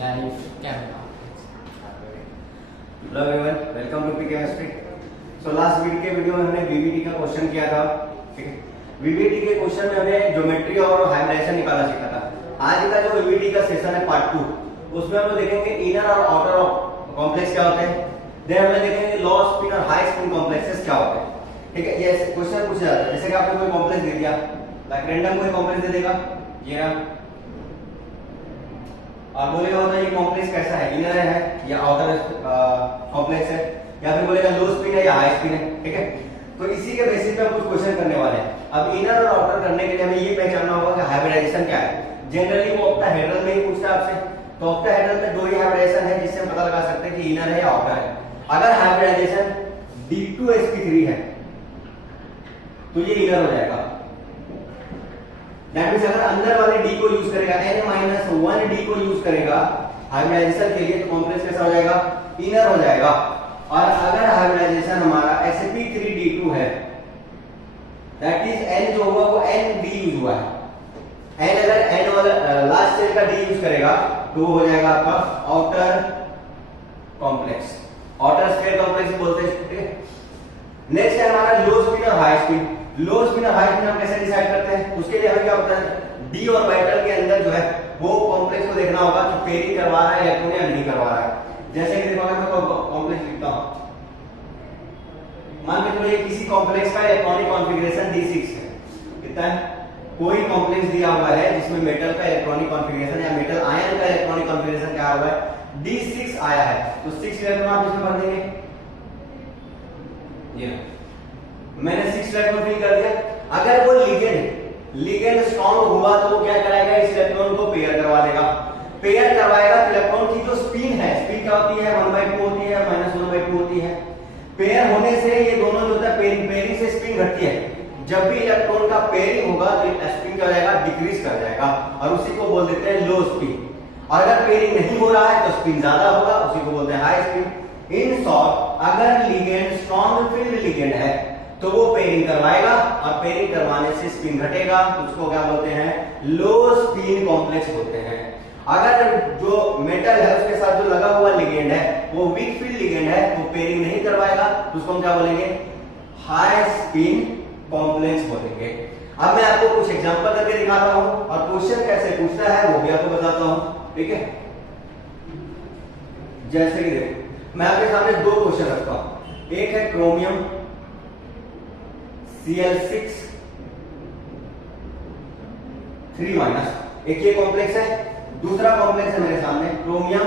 Life camera. Hello everyone, welcome to P chemistry. So last week के video में हमने VVT का question किया था। ठीक है, वीवीटी के क्वेश्चन में हमने ज्योमेट्री और हाइब्रिडाइजेशन निकालना सीखा था। आज का जो वीवीटी का सेशन है पार्ट 2, उसमें हम लोग देखेंगे इनर और आउटर कॉम्प्लेक्स क्या होते हैं। देन हम देखेंगे लो स्पिन और हाई स्पिन कॉम्प्लेक्सेस क्या होते हैं। ठीक है, ये क्वेश्चन पूछा जाता है जैसे कि आपको कोई कॉम्प्लेक्स दे दिया, लाइक रैंडम कोई कॉम्प्लेक्स दे देगा ये रहा, और बोलेगा होता है ये कॉम्प्लेक्स कैसा है, इनर है या आउटर कॉम्प्लेक्स है, या फिर बोलेगा लो स्पिन है या हाई स्पिन है। ठीक है, तो इसी के बेसिस पे हम कुछ क्वेश्चन करने वाले हैं। अब इनर और आउटर करने के लिए हमें ये पहचानना होगा कि हाइब्रिडाइजेशन क्या है। जनरली वो ऑक्टाहेड्रल में ही पूछता है आपसे, तो ऑक्टाहेड्रल में दो ही हाइब्रिडाइजेशन है जिससे हम पता लगा सकते हैं कि इनर है या आउटर है। अगर हाइब्रिडाइजेशन D2sp3 है तो ये इनर हो जाएगा। दैट मींस अगर अंदर वाले D को यूज करेगा, n-1D को यूज करेगा हाइब्रिडाइजेशन के लिए, तो कॉम्प्लेक्स कैसा हो जाएगा, इनर हो जाएगा। और अगर हाइब्रिडाइजेशन हमारा sp3d2 है, दैट इज n जो हुआ वो n-D यूज हुआ है। n अगर n वाला लास्ट सेल का D यूज करेगा तो वो हो जाएगा आपका outer complex, outer sphere complex बोलते हैं। ठीक है, नेक्स्ट है हमारा लो स्पिन और हाई स्पिन। लो स्पिन और हाई स्पिन हम कैसे डिसाइड करते हैं, उसके लिए हमें क्या पता है, डी ऑर्बिटल के अंदर जो है वो कॉम्प्लेक्स को देखना होगा कि पेयरिंग करवा रहा है इलेक्ट्रॉन या नहीं करवा रहा है। जैसे कि देखो अगर मैं कॉम्प्लेक्स लिखता हूं, मान के चलो ये किसी कॉम्प्लेक्स का इलेक्ट्रॉनिक कॉन्फ़िगरेशन D6 है, कितना है, कोई कॉम्प्लेक्स दिया हुआ है जिसमें मेटल का इलेक्ट्रॉनिक कॉन्फ़िगरेशन या मेटल आयन का इलेक्ट्रॉनिक कॉन्फ़िगरेशन क्या हुआ है, D6 आया है, तो 6 इलेक्ट्रॉन आप इसमें भर देंगे। ये मैंने 6 इलेक्ट्रॉन फिल कर दिया। अगर वो लिगेंड स्ट्रॉन्ग हुआ तो वो क्या कराएगा, इस इलेक्ट्रॉन को पेयर करवा देगा। पेयर करवाएगा तो इलेक्ट्रॉन की जो स्पिन है, स्पिन क्या होती है, 1/2 होती है, -1/2 होती है। पेयर होने से ये दोनों जो होता है पेयरिंग से स्पिन घटती है। जब भी इलेक्ट्रॉन का पेयरिंग होगा तो स्पिन क्या हो जाएगा, डिक्रीज कर जाएगा, और उसी को बोल देते हैं लो स्पिन। और अगर पेयरिंग नहीं हो रहा है तो स्पिन ज्यादा होगा, उसी को बोलते हैं हाई स्पिन। इन शॉर्ट, अगर लिगेंड स्ट्रॉन्ग फील्ड लिगेंड है तो वो पेयरिंग करवाएगा, और पेयरिंग करवाने से स्पिन घटेगा, उसको क्या बोलते हैं, लो स्पिन कॉम्प्लेक्स बोलते हैं। अगर जो मेटल है उसके साथ जो लगा हुआ लिगेंड है वो वीक फील्ड लिगेंड है, वो पेयरिंग नहीं करवाएगा, तो उसको हम क्या बोलेंगे, हाई स्पिन कॉम्प्लेक्स बोलेंगे। अब मैं आपको कुछ एग्जांपल करके दिखाता हूं और क्वेश्चन कैसे पूछता है वो भी आपको बताता हूं। ठीक है, जैसे कि देखो मैं आपके सामने दो क्वेश्चन रखता हूं। एक है क्रोमियम Cl6 3-, एक ये कॉम्प्लेक्स है। दूसरा कॉम्प्लेक्स है मेरे सामने क्रोमियम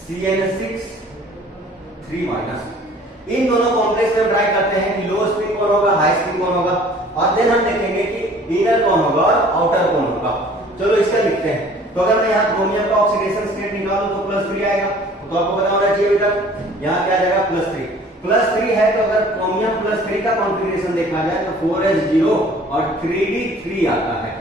Cl6 3-। इन दोनों कॉम्प्लेक्स में ट्राई करते हैं कि लो स्पिन कौन होगा, हाई स्पिन कौन होगा, और देन हम देखेंगे कि इनर कौन होगा और आउटर कौन होगा। चलो इसका लिखते हैं। तो अगर मैं यहाँ क्रोमियम का ऑक्सीडेशन स्टेट निकालूं तो +3 आएगा, तो आपको पता होना चाहिए बेटा, यहाँ क्या आ जाएगा, +3 है। तो अगर क्रोमियम +3 का कॉन्फ़िगरेशन देखा जाए तो 4s0 और 3d3 आता है।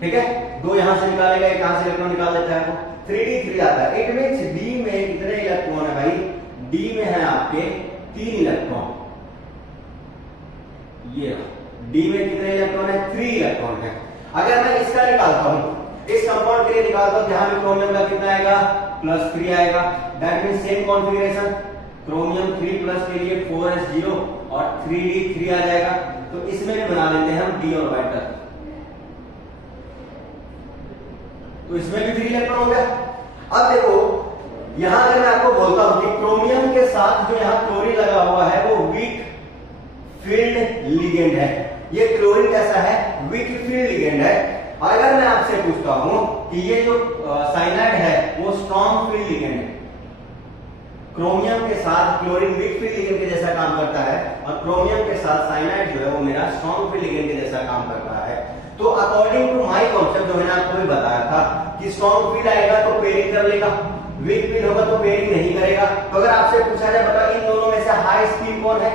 ठीक है, दो यहां से निकालेगा, एक यहां से इलेक्ट्रॉन निकाल लेता है, आपको 3d3 आता है। इट मींस डी में कितने इलेक्ट्रॉन है भाई, डी में है आपके 3 इलेक्ट्रॉन। ये डी में कितने इलेक्ट्रॉन है, 3 इलेक्ट्रॉन है। अगर मैं इसका निकालता हूं, इस कंपाउंड के लिए निकालता हूं, जहां भी क्रोमियम का कितना आएगा, +3 आएगा। That means same configuration, chromium 3+ के लिए 4s0 और 3d3 आ जाएगा। तो इसमें भी बना लेते हैं हम डी ऑर्बिटल, तो इसमें भी 3 इलेक्ट्रॉन हो गया। अब देखो यहां अगर मैं आपको बोलता हूं कि क्रोमियम के साथ जो यहां क्लोरीन लगा हुआ है वो वीक फील्ड लिगेंड है। ये क्लोरीन कैसा है, वीक फील्ड लिगेंड है। अगर मैं आपसे पूछता हूं कि ये जो साइनाइड है वो स्ट्रॉन्ग फील्ड लिगेंड है, क्रोमियम के साथ क्लोरीन वीक फील्ड लिगेंड के जैसा काम करता है, और क्रोमियम के साथ साइनाइड जो है वो मेरा स्ट्रॉन्ग फील्ड लिगेंड के जैसा काम करता है। तो अकॉर्डिंग टू माय कांसेप्ट जो मैंने आपको भी बताया था कि स्ट्रॉन्ग फील्ड आएगा तो पेयरिंग कर लेगा, वीक फील्ड होगा तो पेयरिंग नहीं करेगा। तो अगर आपसे पूछा जाए बता इन दोनों में से हाई स्पिन कौन है,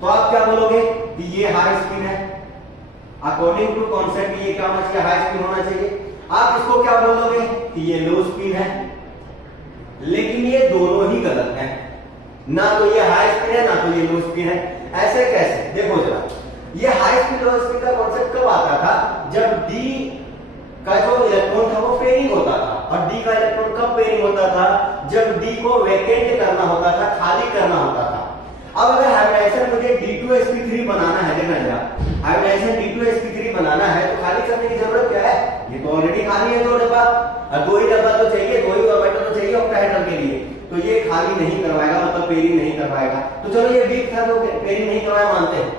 तो आप क्या बोलोगे कि ये हाई स्पिन है। अकॉर्डिंग टू कांसेप्ट ये क्या होना चाहिए, हाई स्पिन होना चाहिए। आप इसको क्या बोलोगे कि ये लो स्पिन है। लेकिन ये दोनों ही गलत है, ना तो ये हाई स्पिन है ना तो ये लो स्पिन है। ऐसे कैसे, देखो जरा, ये हाई स्पीड लो स्पीड का कॉन्सेप्ट कब आता था, जब डी का जो इलेक्ट्रॉन था वो पेयरिंग होता था, और डी का इलेक्ट्रॉन कब पेयरिंग होता था, जब डी को वैकेंट करना होता था, खाली करना होता था। अब अगर हाइब्रिडाइजेशन मुझे D2sp3 बनाना है, देखना जरा, हाइब्रिडाइजेशन D2sp3 बनाना है तो खाली करने की जरूरत क्या है, ये तो ऑलरेडी खाली है 2 डब्बा, और 2 ही डब्बा तो चाहिए, 2 ही ऑर्बिटल तो चाहिए ऑक्टाहेड्रल के लिए, तो ये खाली नहीं करवाएगा, मतलब पेयरिंग नहीं करवाएगा। तो चलो ये वीक था तो पेयरिंग नहीं करवाया मानते हैं,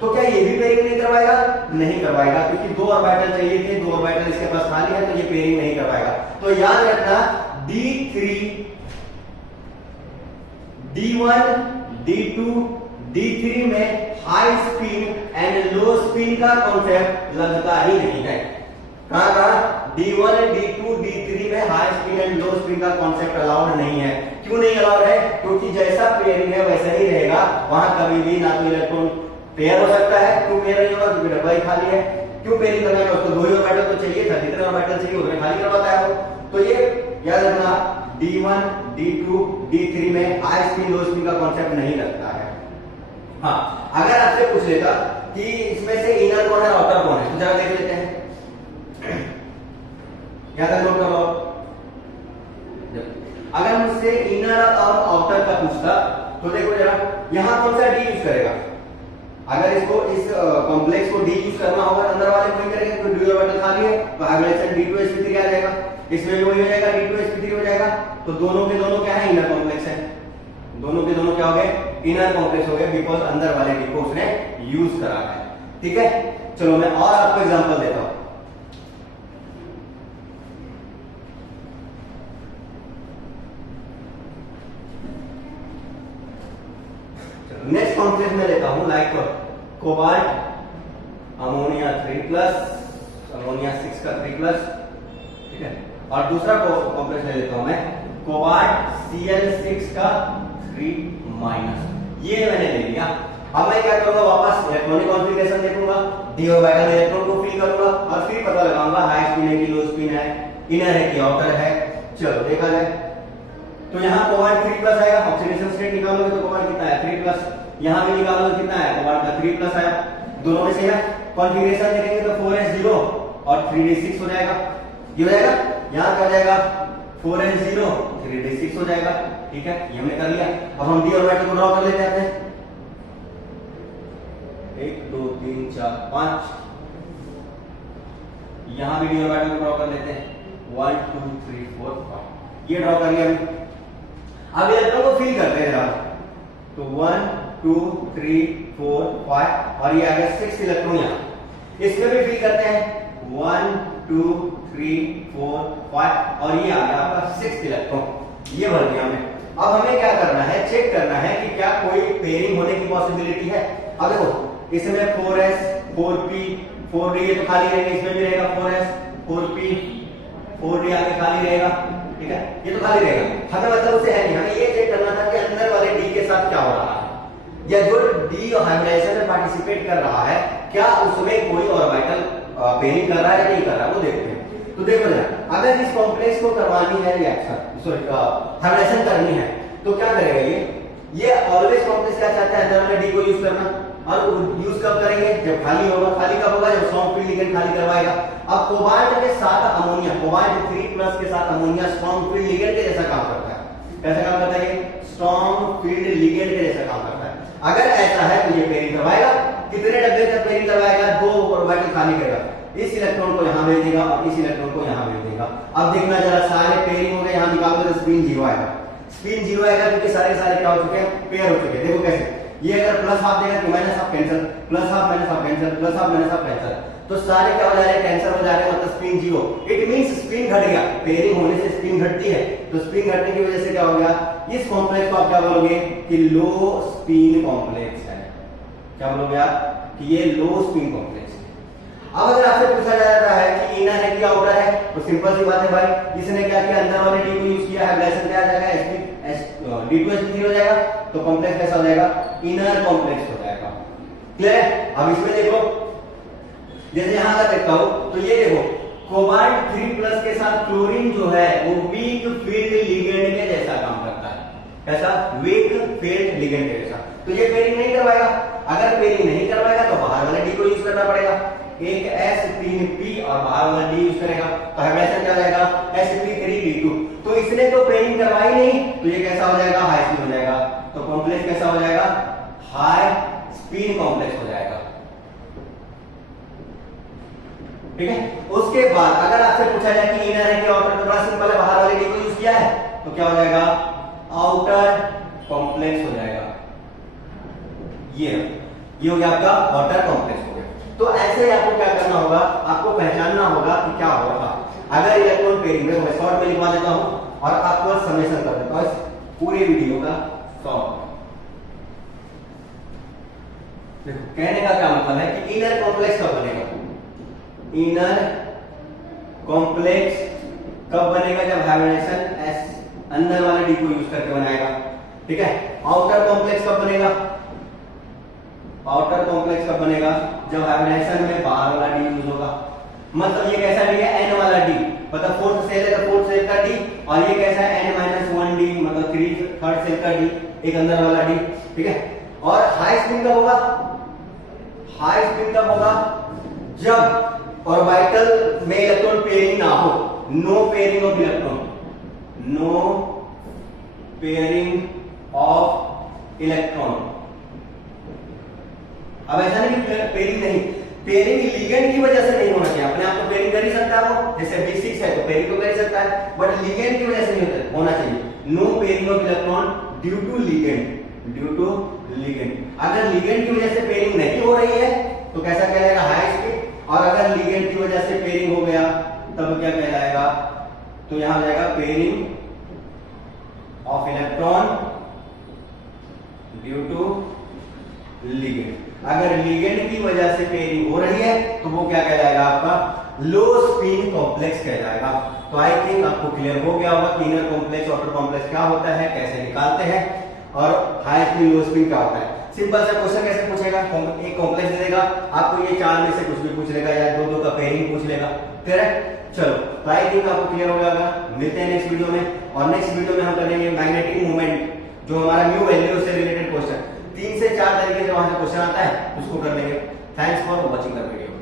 तो क्या ये भी पेयरिंग नहीं करवाएगा, नहीं करवाएगा, क्योंकि 2 ऑर्बिटल चाहिए थे, 2 ऑर्बिटल इसके पास खाली है, तो ये पेयरिंग नहीं करवाएगा। तो याद रखना D3 D1 D2 D3 में high spin and low spin का कॉन्सेप्ट लगता ही नहीं है। कहां कहां D1 D2 D3 में high spin and low spin का कॉन्सेप्ट अलाउड नहीं है। क्यों नहीं अलाउड है, क्योंकि जैसा पेयरिंग है वैसा ही रहेगा, वहां कभी भी ना तो इलेक्ट्रॉन पेयर हो सकता है, क्यों पेयर नहीं होगा, क्योंकि डब्बा ही खाली है। क्यों पेयरिंग करवाएगा, उसको 2 ही ऑर्बिटल तो चाहिए था, जितने ऑर्बिटल चाहिए उतने खाली करवाता है वो। तो ये याद रखना D1 D2 D3 में हाई स्पिन लो स्पिन का कॉन्सेप्ट नहीं लगता है। हाँ, अगर आपसे पूछ लेता कि इसमें से इनर कौन है आउटर कौन है, तो जरा देख लेते हैं, याद नोट करो। अगर मुझसे इनर और आउटर का पूछता तो देखो जरा, यहां कौन सा डी यूज करेगा, अगर इसको इस कॉम्प्लेक्स को डी यूज करना होगा, अंदर वाले को ही करेंगे, तो डी ऑर्बिटल खाली है, तो हाइब्रिडाइजेशन D2sp3 आ जाएगा, इसमें भी वही हो जाएगा, D2sp3 हो जाएगा। तो दोनों के दोनों क्या है, इनर कॉम्प्लेक्स है, दोनों के दोनों क्या हो गए, इनर कॉम्प्लेक्स हो गए, बिकॉज अंदर वाले डी को उसने यूज करा है। ठीक है, चलो मैं और आपको एग्जांपल देता हूं। नेक्स्ट कॉम्प्लेक्स में लेता हूं लाइक कोबाल्ट अमोनिया 3+, अमोनिया 6 का 3+, ठीक है, और दूसरा कॉम्प्लेक्स ले लेता हूं मैं कोबाल्ट Cl6 का 3-। ये मैंने ले लिया। अब मैं क्या करूंगा, वापस इलेक्ट्रॉनिक कॉन्फ़िगरेशन देखूंगा, डी ऑर्बिटल में इलेक्ट्रॉन को फिल करूंगा और फिर पता लगाऊंगा हाई स्पिन है कि लो स्पिन है, इनर है कि आउटर है। चलो देखा जाए, तो यहाँ कोबाल्ट 3+ आएगा, ऑक्सीडेशन स्टेट निकालोगे तो कोबाल्ट कितना है 3+, यहाँ भी निकालोगे कितना है, कोबाल्ट का 3+ आया, दोनों में से है। कॉन्फ़िगरेशन देखेंगे तो 4s0 और 3d6 हो जाएगा, ये हो जाएगा, यहाँ क्या हो जाएगा 4s0 3d6 हो जाएगा। ठीक है, ये हमने कर लिया। अब हम डी ऑर्बिटल को ड्रॉ कर लेते हैं, 1 2 3 4 5, यहां भी डी ऑर्बिटल को ड्रॉ कर लेते हैं, 1 2 3 4 5, ये ड्रॉ कर लिया। अब इलेक्ट्रॉन को फिल करते हैं जरा, तो 1 2 3 4 5 और ये आ गया 6 इलेक्ट्रॉन, यहाँ इसमें भी फिल करते हैं 1 2 3 4 5 और ये आ गया आपका 6 इलेक्ट्रॉन, ये भर दिया हमने। अब हमें क्या करना है, चेक करना है कि क्या कोई पेयरिंग होने की पॉसिबिलिटी है। अब देखो इसमें 4s 4p 4d ये तो खाली रहेगा, इसमें भी रहेगा 4s 4p 4d आगे खाली रहेगा, ठीक है, ये तो खाली रहेगा। हमें मतलब उसे है नहीं, हमें ये चेक करना था कि अंदर वाले डी के साथ क्या हो रहा है, या जो डी हाइब्रिडाइजेशन में पार्टिसिपेट कर रहा है क्या उसमें कोई ऑर्बिटल पेयरिंग कर रहा है या नहीं कर रहा है, वो देखते हैं। तो देखो ना, अगर इस कॉम्प्लेक्स को करवानी है रिएक्शन, सॉरी हाइब्रिडाइजेशन करनी है, तो क्या करेगा ये ऑलवेज कॉम्प्लेक्स क्या चाहता है, अंदर वाले डी को यूज करना, और यूज कब करेंगे, जब खाली होगा। खाली कब होगा, जब स्ट्रॉन्ग फील्ड लिगेंड खाली करवाएगा। अब कोबाल्ट के साथ अमोनिया, कोबाल्ट 3+ के साथ अमोनिया स्ट्रॉन्ग फील्ड लिगेंड के जैसा काम करता है। कैसा काम करता है, ये स्ट्रॉन्ग फील्ड लिगेंड के जैसा काम करता है। अगर ऐसा है तो ये पेयरिंग करवाएगा, कितने डब्बे तक पेयरिंग करवाएगा, 2 ऑर्बिटल खाली करेगा, इस इलेक्ट्रॉन को यहां भेज देगा और इस इलेक्ट्रॉन को यहां भेज देगा। अब देखना जरा, सारे पेयरिंग हो गए, यहां निकालोगे तो स्पिन 0 आएगा, स्पिन 0 आएगा क्योंकि सारे क्या हो चुके हैं, पेयर हो चुके हैं। देखो कैसे, ये अगर प्लस हाफ देगा तो minus half cancel, plus half minus half cancel, plus half minus half cancel, तो सारे क्या हो जा रहे हैं, कैंसिल हो जा रहे हैं, मतलब स्पिन 0। इट मींस स्पिन घट गया, पेयरिंग होने से स्पिन घटती है, तो स्पिन घटने की वजह से क्या हो गया, इस कॉम्प्लेक्स को आप क्या बोलोगे कि लो स्पिन कॉम्प्लेक्स है। क्या बोलोगे आप कि ये लो स्पिन कॉम्प्लेक्स है। अब अगर आपसे पूछा जाता है कि इनर है कि आउटर है, तो सिंपल सी बात है भाई, इसने क्या किया, अंदर वाले डी को यूज किया, हाइब्रिडाइजेशन क्या आ जाएगा, D2sp3 हो जाएगा, तो कॉम्प्लेक्स कैसा हो जाएगा, इनर कॉम्प्लेक्स हो जाएगा। क्लियर है। अब इसमें देखो, जैसे यहां का देखता हूं, तो ये देखो कोबाल्ट 3+ के साथ क्लोरीन जो है वो वीक फील्ड लिगेंड के जैसा काम करता है। कैसा, वीक फील्ड लिगेंड के जैसा। तो ये पेयरिंग नहीं करवाएगा, अगर पेयरिंग नहीं करवाएगा तो बाहर वाले डी को यूज करना पड़ेगा, एक S 3p और बाहर वाला डी यूज करेगा, तो हाइब्रिडेशन क्या हो जाएगा sp3d2। तो इसने तो पेयरिंग करवाई नहीं, तो ये कैसा हो जाएगा हाई स्पिन हो जाएगा। तो कॉम्प्लेक्स कैसा हो जाएगा हाई स्पिन कॉम्प्लेक्स हो जाएगा। ठीक है, उसके बाद अगर आपसे पूछा जाए कि इनर है कि आउटर, तो बड़ा सिंपल है, बाहर वाले डी को यूज किया है तो क्या हो जाएगा आउटर कॉम्प्लेक्स हो जाएगा। ये हो गया आपका आउटर कॉम्प्लेक्स हो गया। तो ऐसे आपको क्या करना होगा, आपको पहचानना होगा कि क्या हो रहा है। अगर इलेक्ट्रॉन पेयरिंग में मैं शॉर्ट में लिखवा देता हूं और आपको समेशन कर देता हूं इस पूरे वीडियो का शॉर्ट। कहने का क्या मतलब है कि इनर कॉम्प्लेक्स कब बनेगा, इनर कॉम्प्लेक्स कब बनेगा जब हाइब्रिडेशन एस अंदर वाले डी को यूज करके बनाएगा। ठीक है, आउटर कॉम्प्लेक्स कब बनेगा, आउटर कॉम्प्लेक्स कब बनेगा जब हाइब्रिडेशन में बाहर वाला डी यूज होगा। मतलब ये कैसा डी है एन वाला डी, मतलब फोर्थ सेल है तो फोर्थ सेल का डी, और ये कैसा है n-1 डी मतलब थर्ड सेल का डी, एक अंदर वाला डी। ठीक है, और हाई स्पिन कब होगा, हाई स्पिन कब होगा जब ऑर्बिटल में इलेक्ट्रॉन पेयरिंग ना हो, no pairing of electron, no pairing of electron. अब ऐसा नहीं कि पेयरिंग नहीं, पेयरिंग लिगेंड की वजह से नहीं होना चाहिए, अपने आप तो पेयरिंग कर ही सकता है वो, जैसे B6 है तो पेयरिंग तो कर ही सकता है, बट लिगेंड की वजह से नहीं होना चाहिए। No pairing of electron due to ligand, due to ligand. अगर लिगेंड की वजह से पेयरिंग नहीं हो रही है तो कैसा कहलाएगा हाई स्पिन, और अगर लिगेंड की वजह से पेयरिंग हो गया तब क्या कहलाएगा, तो यहां हो जाएगा pairing of electron due to ligand. अगर लिगेंड की वजह से पेयरिंग हो रही है तो वो क्या कहलाएगा आपका लो स्पिन कॉम्प्लेक्स कहलाएगा। तो आई थिंक आपको क्लियर हो गया होगा कि इनर कॉम्प्लेक्स आउटर कॉम्प्लेक्स क्या होता है, कैसे निकालते हैं, और हाई स्पिन लो स्पिन क्या होता है। सिंपल सा क्वेश्चन कैसे पूछेगा, एक कॉम्प्लेक्स दे देगा आपको, ये चार में से कुछ भी पूछ लेगा या दो का पेयरिंग पूछ लेगा। करेक्ट, चलो तो आई थिंक आपको क्लियर हो गया। मिलते हैं नेक्स्ट वीडियो में, और नेक्स्ट वीडियो में हम करेंगे मैग्नेटिक मूवमेंट, जो हमारा न्यू वैल्यू से रिलेटेड क्वेश्चन 3 से 4 तरीके से वहां से क्वेश्चन आता है उसको कर लेंगे। Thanks for watching the video.